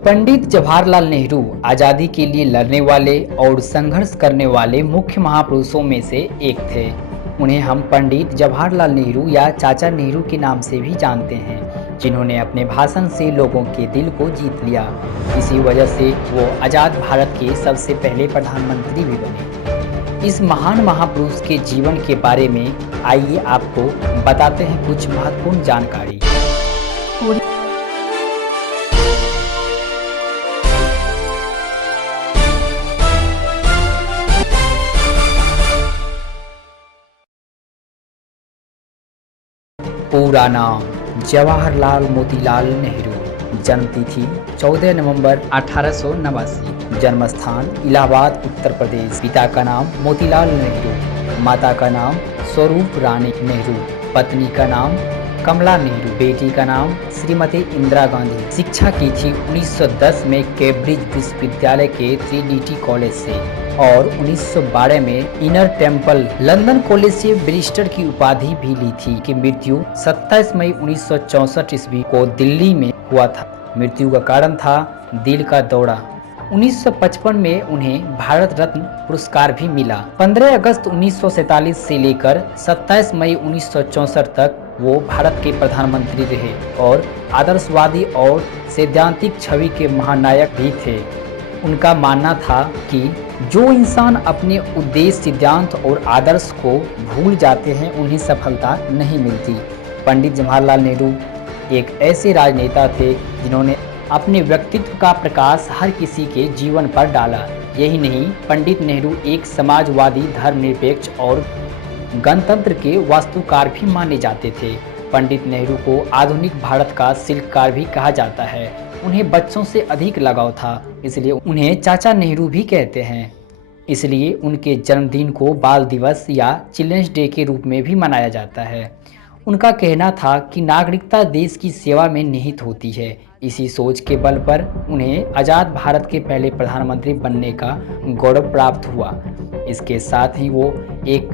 पंडित जवाहरलाल नेहरू आज़ादी के लिए लड़ने वाले और संघर्ष करने वाले मुख्य महापुरुषों में से एक थे। उन्हें हम पंडित जवाहरलाल नेहरू या चाचा नेहरू के नाम से भी जानते हैं, जिन्होंने अपने भाषण से लोगों के दिल को जीत लिया। इसी वजह से वो आज़ाद भारत के सबसे पहले प्रधानमंत्री भी बने। इस महान महापुरुष के जीवन के बारे में आइए आपको बताते हैं कुछ महत्वपूर्ण जानकारी। पूरा नाम जवाहरलाल मोतीलाल नेहरू। जन्म तिथि 14 नवंबर 1889। जन्म स्थान इलाहाबाद उत्तर प्रदेश। पिता का नाम मोतीलाल नेहरू, माता का नाम स्वरूप रानी नेहरू, पत्नी का नाम कमला नेहरू, बेटी का नाम श्रीमती इंदिरा गांधी। शिक्षा की थी 1910 में कैम्ब्रिज विश्वविद्यालय के ट्रिनिटी कॉलेज से और 1912 में इनर टेम्पल लंदन कॉलेज से बैरिस्टर की उपाधि भी ली थी। की मृत्यु 27 मई 1964 ईस्वी को दिल्ली में हुआ था। मृत्यु का कारण था दिल का दौरा। 1955 में उन्हें भारत रत्न पुरस्कार भी मिला। 15 अगस्त 1947 से लेकर 27 मई 1964 तक वो भारत के प्रधानमंत्री रहे और आदर्शवादी और सैद्धांतिक छवि के महानायक भी थे। उनका मानना था कि जो इंसान अपने उद्देश्य, सिद्धांत और आदर्श को भूल जाते हैं उन्हें सफलता नहीं मिलती। पंडित जवाहरलाल नेहरू एक ऐसे राजनेता थे जिन्होंने अपने व्यक्तित्व का प्रकाश हर किसी के जीवन पर डाला। यही नहीं, पंडित नेहरू एक समाजवादी, धर्मनिरपेक्ष और गणतंत्र के वास्तुकार भी माने जाते थे। पंडित नेहरू को आधुनिक भारत का शिल्पकार भी कहा जाता है। उन्हें बच्चों से अधिक लगाव था, इसलिए उन्हें चाचा नेहरू भी कहते हैं। इसलिए उनके जन्मदिन को बाल दिवस या चिल्ड्रंस डे के रूप में भी मनाया जाता है। उनका कहना था कि नागरिकता देश की सेवा में निहित होती है। इसी सोच के बल पर उन्हें आज़ाद भारत के पहले प्रधानमंत्री बनने का गौरव प्राप्त हुआ। इसके साथ ही वो एक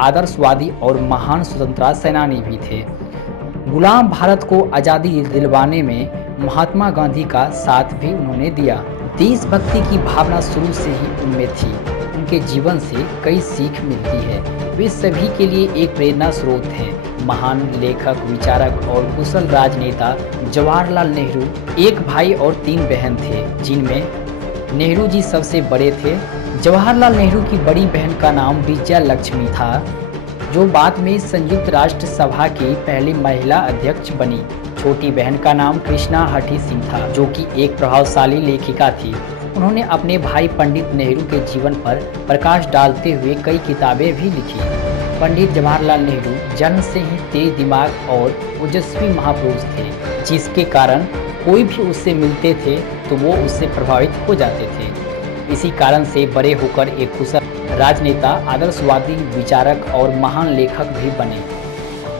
आदर्शवादी और महान स्वतंत्रता सेनानी भी थे। गुलाम भारत को आज़ादी दिलवाने में महात्मा गांधी का साथ भी उन्होंने दिया। देशभक्ति की भावना शुरू से ही उनमें थी। उनके जीवन से कई सीख मिलती है। वे सभी के लिए एक प्रेरणा स्रोत हैं। महान लेखक, विचारक और कुशल राजनेता जवाहरलाल नेहरू एक भाई और 3 बहन थे, जिनमें नेहरू जी सबसे बड़े थे। जवाहरलाल नेहरू की बड़ी बहन का नाम विजया लक्ष्मी था, जो बाद में संयुक्त राष्ट्र सभा की पहली महिला अध्यक्ष बनी। छोटी बहन का नाम कृष्णा हठी सिंह था, जो कि एक प्रभावशाली लेखिका थी। उन्होंने अपने भाई पंडित नेहरू के जीवन पर प्रकाश डालते हुए कई किताबें भी लिखी। पंडित जवाहरलाल नेहरू जन्म से ही तेज दिमाग और ओजस्वी महापुरुष थे, जिसके कारण कोई भी उससे मिलते थे तो वो उससे प्रभावित हो जाते थे। इसी कारण से बड़े होकर एक कुशल राजनेता, आदर्शवादी, विचारक और महान लेखक भी बने।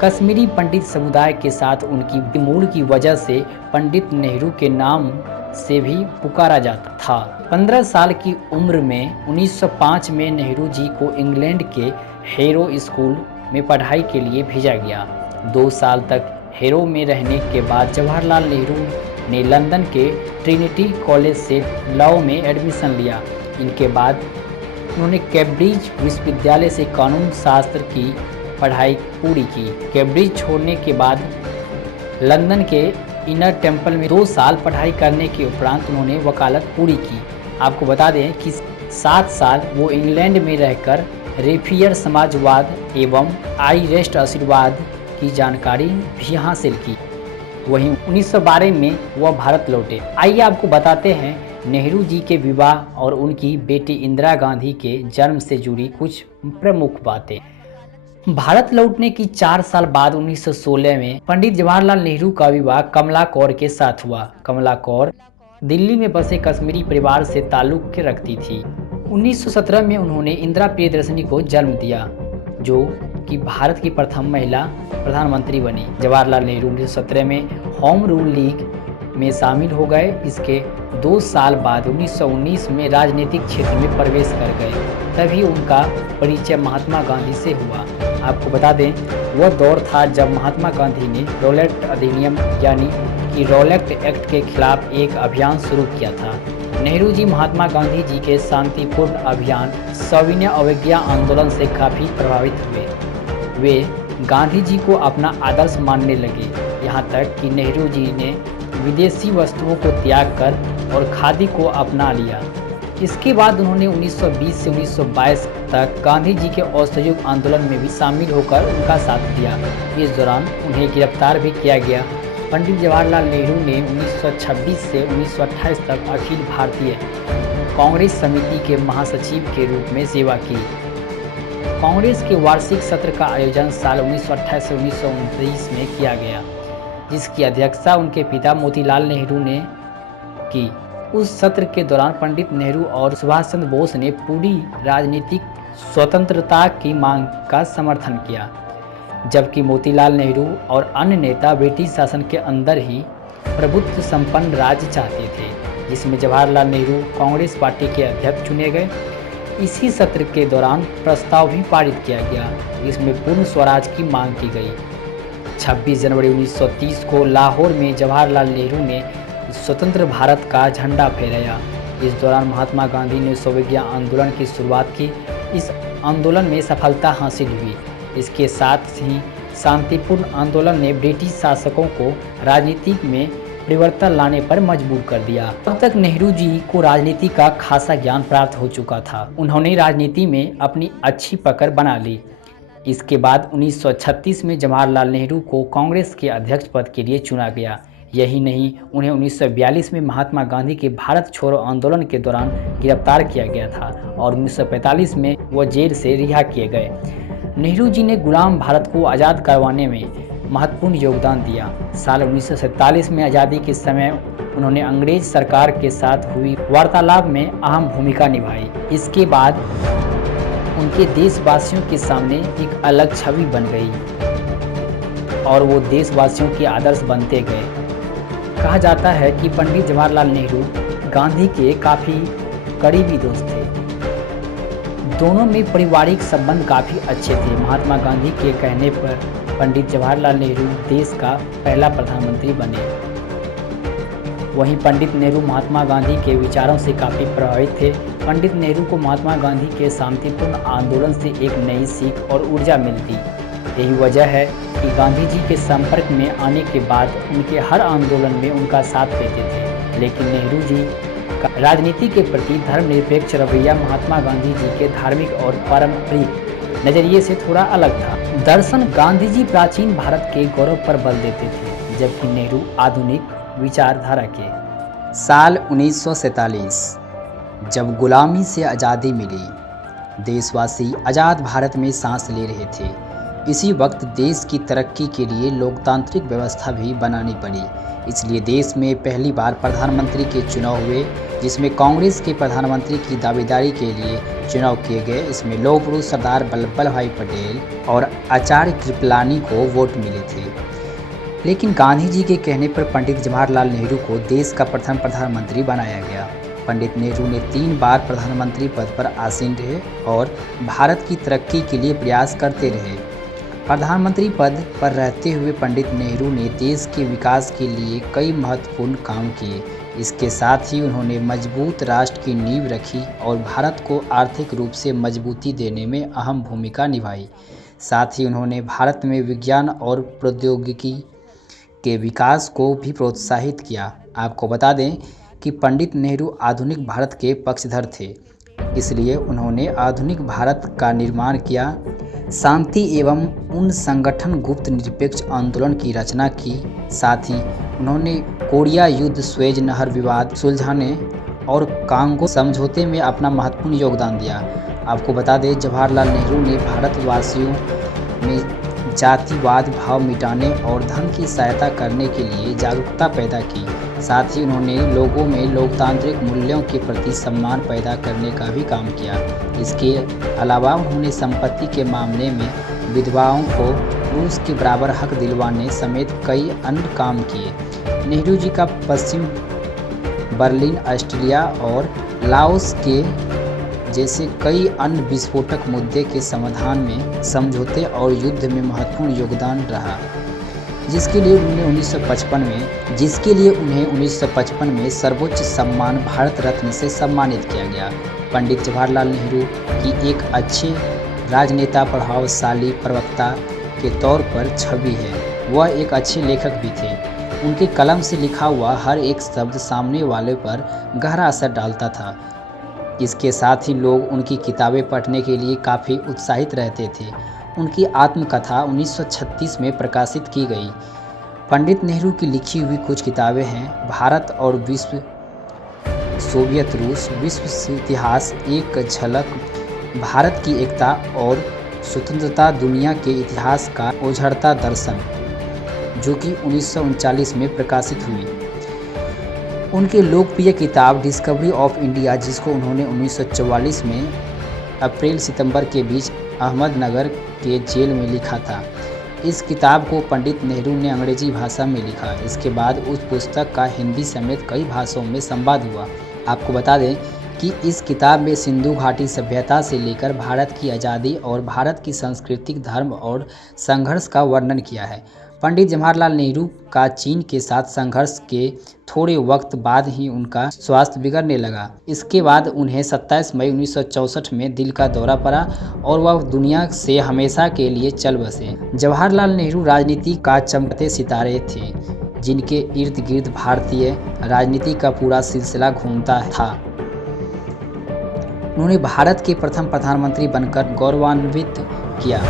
कश्मीरी पंडित समुदाय के साथ उनकी मूल की वजह से पंडित नेहरू के नाम से भी पुकारा जाता था। 15 साल की उम्र में 1905 में नेहरू जी को इंग्लैंड के हेरो स्कूल में पढ़ाई के लिए भेजा गया। 2 साल तक हेरो में रहने के बाद जवाहरलाल नेहरू ने लंदन के ट्रिनिटी कॉलेज से लॉ में एडमिशन लिया। इनके बाद उन्होंने कैम्ब्रिज विश्वविद्यालय से कानून शास्त्र की पढ़ाई पूरी की। कैम्ब्रिज छोड़ने के बाद लंदन के इनर टेम्पल में 2 साल पढ़ाई करने के उपरांत उन्होंने वकालत पूरी की। आपको बता दें कि 7 साल वो इंग्लैंड में रहकर रेफियर समाजवाद एवं आइरेस्ट आशीर्वाद की जानकारी भी हासिल की। वहीं 1912 में वह भारत लौटे। आइए आपको बताते हैं नेहरू जी के विवाह और उनकी बेटी इंदिरा गांधी के जन्म से जुड़ी कुछ प्रमुख बातें। भारत लौटने की 4 साल बाद 1916 में पंडित जवाहरलाल नेहरू का विवाह कमला कौर के साथ हुआ। कमला कौर दिल्ली में बसे कश्मीरी परिवार से ताल्लुक रखती थी। 1917 में उन्होंने इंदिरा प्रियदर्शनी को जन्म दिया, जो कि भारत की प्रथम महिला प्रधानमंत्री बनी। जवाहरलाल नेहरू 1917 में होम रूल लीग में शामिल हो गए। इसके 2 साल बाद 1919 में राजनीतिक क्षेत्र में प्रवेश कर गए। तभी उनका परिचय महात्मा गांधी से हुआ। आपको बता दें, वह दौर था जब महात्मा गांधी ने रॉलेट अधिनियम यानी कि रॉलेट एक्ट के खिलाफ एक अभियान शुरू किया था। नेहरू जी महात्मा गांधी जी के शांतिपूर्ण अभियान सविनय अवज्ञा आंदोलन से काफ़ी प्रभावित हुए। वे गांधी जी को अपना आदर्श मानने लगे, यहाँ तक कि नेहरू जी ने विदेशी वस्तुओं को त्याग कर और खादी को अपना लिया। इसके बाद उन्होंने 1920 से 1922 तक गांधी जी के असहयोग आंदोलन में भी शामिल होकर उनका साथ दिया। इस दौरान उन्हें गिरफ्तार भी किया गया। पंडित जवाहरलाल नेहरू ने 1926 से 1928 तक अखिल भारतीय कांग्रेस समिति के महासचिव के रूप में सेवा की। कांग्रेस के वार्षिक सत्र का आयोजन साल 1928 से 1929 में किया गया, जिसकी अध्यक्षता उनके पिता मोतीलाल नेहरू ने की। उस सत्र के दौरान पंडित नेहरू और सुभाष चंद्र बोस ने पूरी राजनीतिक स्वतंत्रता की मांग का समर्थन किया, जबकि मोतीलाल नेहरू और अन्य नेता ब्रिटिश शासन के अंदर ही प्रभुत्व संपन्न राज्य चाहते थे, जिसमें जवाहरलाल नेहरू कांग्रेस पार्टी के अध्यक्ष चुने गए। इसी सत्र के दौरान प्रस्ताव भी पारित किया गया, जिसमें पूर्ण स्वराज की मांग की गई। 26 जनवरी 1930 को लाहौर में जवाहरलाल नेहरू ने स्वतंत्र भारत का झंडा फहराया। इस दौरान महात्मा गांधी ने स्वविज्ञा आंदोलन की शुरुआत की। इस आंदोलन में सफलता हासिल हुई। इसके साथ ही शांतिपूर्ण आंदोलन ने ब्रिटिश शासकों को राजनीति में परिवर्तन लाने पर मजबूर कर दिया। अब तक नेहरू जी को राजनीति का खासा ज्ञान प्राप्त हो चुका था। उन्होंने राजनीति में अपनी अच्छी पकड़ बना ली। इसके बाद 1936 में जवाहरलाल नेहरू को कांग्रेस के अध्यक्ष पद के लिए चुना गया। यही नहीं, उन्हें 1942 में महात्मा गांधी के भारत छोड़ो आंदोलन के दौरान गिरफ्तार किया गया था और 1945 में वह जेल से रिहा किए गए। नेहरू जी ने गुलाम भारत को आज़ाद करवाने में महत्वपूर्ण योगदान दिया। साल 1947 में आज़ादी के समय उन्होंने अंग्रेज सरकार के साथ हुई वार्तालाप में अहम भूमिका निभाई। इसके बाद उनके देशवासियों के सामने एक अलग छवि बन गई और वो देशवासियों के आदर्श बनते गए। कहा जाता है कि पंडित जवाहरलाल नेहरू गांधी के काफ़ी करीबी दोस्त थे। दोनों में पारिवारिक संबंध काफ़ी अच्छे थे। महात्मा गांधी के कहने पर पंडित जवाहरलाल नेहरू देश का पहला प्रधानमंत्री बने। वहीं पंडित नेहरू महात्मा गांधी के विचारों से काफ़ी प्रभावित थे। पंडित नेहरू को महात्मा गांधी के शांतिपूर्ण आंदोलन से एक नई सीख और ऊर्जा मिलती। यही वजह है कि गांधी जी के संपर्क में आने के बाद उनके हर आंदोलन में उनका साथ देते थे। लेकिन नेहरू जी का राजनीति के प्रति धर्मनिरपेक्ष रवैया महात्मा गांधी जी के धार्मिक और पारंपरिक नजरिए से थोड़ा अलग था। दरअसल गांधी जी प्राचीन भारत के गौरव पर बल देते थे, जबकि नेहरू आधुनिक विचारधारा के। साल 1947 जब गुलामी से आज़ादी मिली, देशवासी आज़ाद भारत में सांस ले रहे थे। इसी वक्त देश की तरक्की के लिए लोकतांत्रिक व्यवस्था भी बनानी पड़ी। इसलिए देश में पहली बार प्रधानमंत्री के चुनाव हुए, जिसमें कांग्रेस के प्रधानमंत्री की दावेदारी के लिए चुनाव किए गए। इसमें लौह पुरुष सरदार वल्लभ भाई पटेल और आचार्य कृपलानी को वोट मिले थे। लेकिन गांधी जी के कहने पर पंडित जवाहरलाल नेहरू को देश का प्रथम प्रधानमंत्री बनाया गया। पंडित नेहरू ने 3 बार प्रधानमंत्री पद पर आसीन रहे और भारत की तरक्की के लिए प्रयास करते रहे। प्रधानमंत्री पद पर रहते हुए पंडित नेहरू ने देश के विकास के लिए कई महत्वपूर्ण काम किए। इसके साथ ही उन्होंने मजबूत राष्ट्र की नींव रखी और भारत को आर्थिक रूप से मजबूती देने में अहम भूमिका निभाई। साथ ही उन्होंने भारत में विज्ञान और प्रौद्योगिकी के विकास को भी प्रोत्साहित किया। आपको बता दें कि पंडित नेहरू आधुनिक भारत के पक्षधर थे, इसलिए उन्होंने आधुनिक भारत का निर्माण किया। शांति एवं उन संगठन गुप्त निरपेक्ष आंदोलन की रचना की। साथ ही उन्होंने कोरिया युद्ध, स्वेज नहर विवाद सुलझाने और कांगो समझौते में अपना महत्वपूर्ण योगदान दिया। आपको बता दें, जवाहरलाल नेहरू ने भारतवासियों में जातिवाद भाव मिटाने और धन की सहायता करने के लिए जागरूकता पैदा की। साथ ही उन्होंने लोगों में लोकतांत्रिक मूल्यों के प्रति सम्मान पैदा करने का भी काम किया। इसके अलावा उन्होंने संपत्ति के मामले में विधवाओं को पुरुष के बराबर हक दिलवाने समेत कई अन्य काम किए। नेहरू जी का पश्चिम बर्लिन, ऑस्ट्रेलिया और लाओस के जैसे कई अन्य विस्फोटक मुद्दे के समाधान में, समझौते और युद्ध में महत्वपूर्ण योगदान रहा। जिसके लिए उन्हें 1955 में सर्वोच्च सम्मान भारत रत्न से सम्मानित किया गया। पंडित जवाहरलाल नेहरू की एक अच्छे राजनेता, प्रभावशाली प्रवक्ता के तौर पर छवि है। वह एक अच्छे लेखक भी थे। उनके कलम से लिखा हुआ हर एक शब्द सामने वाले पर गहरा असर डालता था। इसके साथ ही लोग उनकी किताबें पढ़ने के लिए काफ़ी उत्साहित रहते थे। उनकी आत्मकथा 1936 में प्रकाशित की गई। पंडित नेहरू की लिखी हुई कुछ किताबें हैं भारत और विश्व, सोवियत रूस, विश्व इतिहास, एक झलक, भारत की एकता और स्वतंत्रता, दुनिया के इतिहास का उझड़ता दर्शन, जो कि 1939 में प्रकाशित हुई। उनकी लोकप्रिय किताब डिस्कवरी ऑफ इंडिया, जिसको उन्होंने 1944 में अप्रैल-सितंबर के बीच अहमदनगर के जेल में लिखा था। इस किताब को पंडित नेहरू ने अंग्रेजी भाषा में लिखा। इसके बाद उस पुस्तक का हिंदी समेत कई भाषाओं में संवाद हुआ। आपको बता दें कि इस किताब में सिंधु घाटी सभ्यता से लेकर भारत की आज़ादी और भारत की सांस्कृतिक, धर्म और संघर्ष का वर्णन किया है। पंडित जवाहरलाल नेहरू का चीन के साथ संघर्ष के थोड़े वक्त बाद ही उनका स्वास्थ्य बिगड़ने लगा। इसके बाद उन्हें 27 मई 1964 में दिल का दौरा पड़ा और वह दुनिया से हमेशा के लिए चल बसे। जवाहरलाल नेहरू राजनीति का चमकते सितारे थे, जिनके इर्द गिर्द भारतीय राजनीति का पूरा सिलसिला घूमता था। उन्होंने भारत के प्रथम प्रधानमंत्री बनकर गौरवान्वित किया।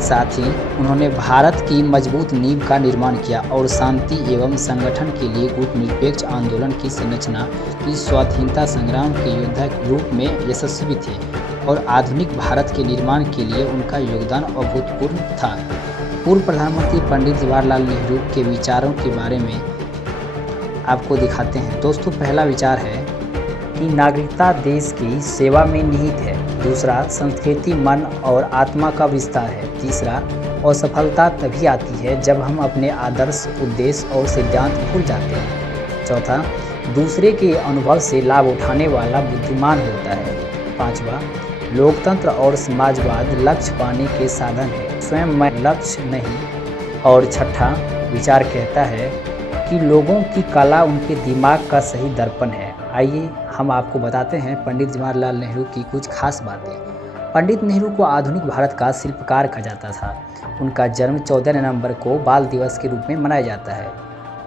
साथ ही उन्होंने भारत की मजबूत नींव का निर्माण किया और शांति एवं संगठन के लिए गुटनिरपेक्ष आंदोलन की संरचना की। स्वाधीनता संग्राम के योद्धा के रूप में यशस्वी थे और आधुनिक भारत के निर्माण के लिए उनका योगदान अभूतपूर्व था। पूर्व प्रधानमंत्री पंडित जवाहरलाल नेहरू के विचारों के बारे में आपको दिखाते हैं। दोस्तों, पहला विचार है कि नागरिकता देश की सेवा में निहित है। दूसरा, संस्कृति मन और आत्मा का विस्तार है। तीसरा, असफलता तभी आती है जब हम अपने आदर्श, उद्देश्य और सिद्धांत भूल जाते हैं। चौथा, दूसरे के अनुभव से लाभ उठाने वाला बुद्धिमान होता है। पांचवा, लोकतंत्र और समाजवाद लक्ष्य पाने के साधन है, स्वयं में लक्ष्य नहीं। और छठा विचार कहता है कि लोगों की कला उनके दिमाग का सही दर्पण है। आइए हम आपको बताते हैं पंडित जवाहरलाल नेहरू की कुछ खास बातें। पंडित नेहरू को आधुनिक भारत का शिल्पकार कहा जाता था। उनका जन्म 14 नवंबर को बाल दिवस के रूप में मनाया जाता है।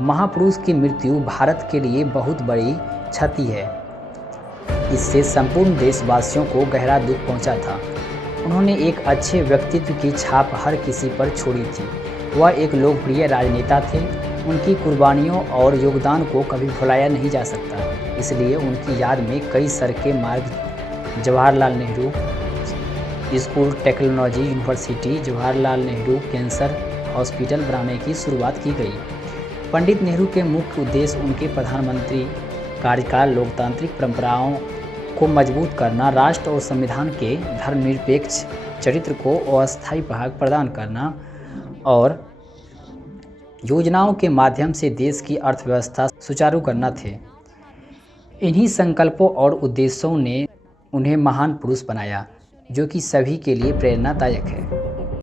महापुरुष की मृत्यु भारत के लिए बहुत बड़ी क्षति है। इससे संपूर्ण देशवासियों को गहरा दुख पहुंचा था। उन्होंने एक अच्छे व्यक्तित्व की छाप हर किसी पर छोड़ी थी। वह एक लोकप्रिय राजनेता थे। उनकी कुर्बानियों और योगदान को कभी भुलाया नहीं जा सकता। इसलिए उनकी याद में कई सड़कें, मार्ग, Jawaharlal Nehru school, technology university, Jawaharlal Nehru cancer hospital बनाने की शुरुआत की गई। पंडित नेहरू के मुख्य उद्देश्य उनके प्रधानमंत्री कार्यकाल, लोकतांत्रिक परंपराओं को मजबूत करना, राष्ट्र और संविधान के धर्मनिरपेक्ष चरित्र को अस्थायी भाग प्रदान करना और योजनाओं के माध्यम से देश की अर्थव्यवस्था सुचारू करना थे। इन्हीं संकल्पों और उद्देश्यों ने उन्हें महान पुरुष बनाया, जो कि सभी के लिए प्रेरणादायक है।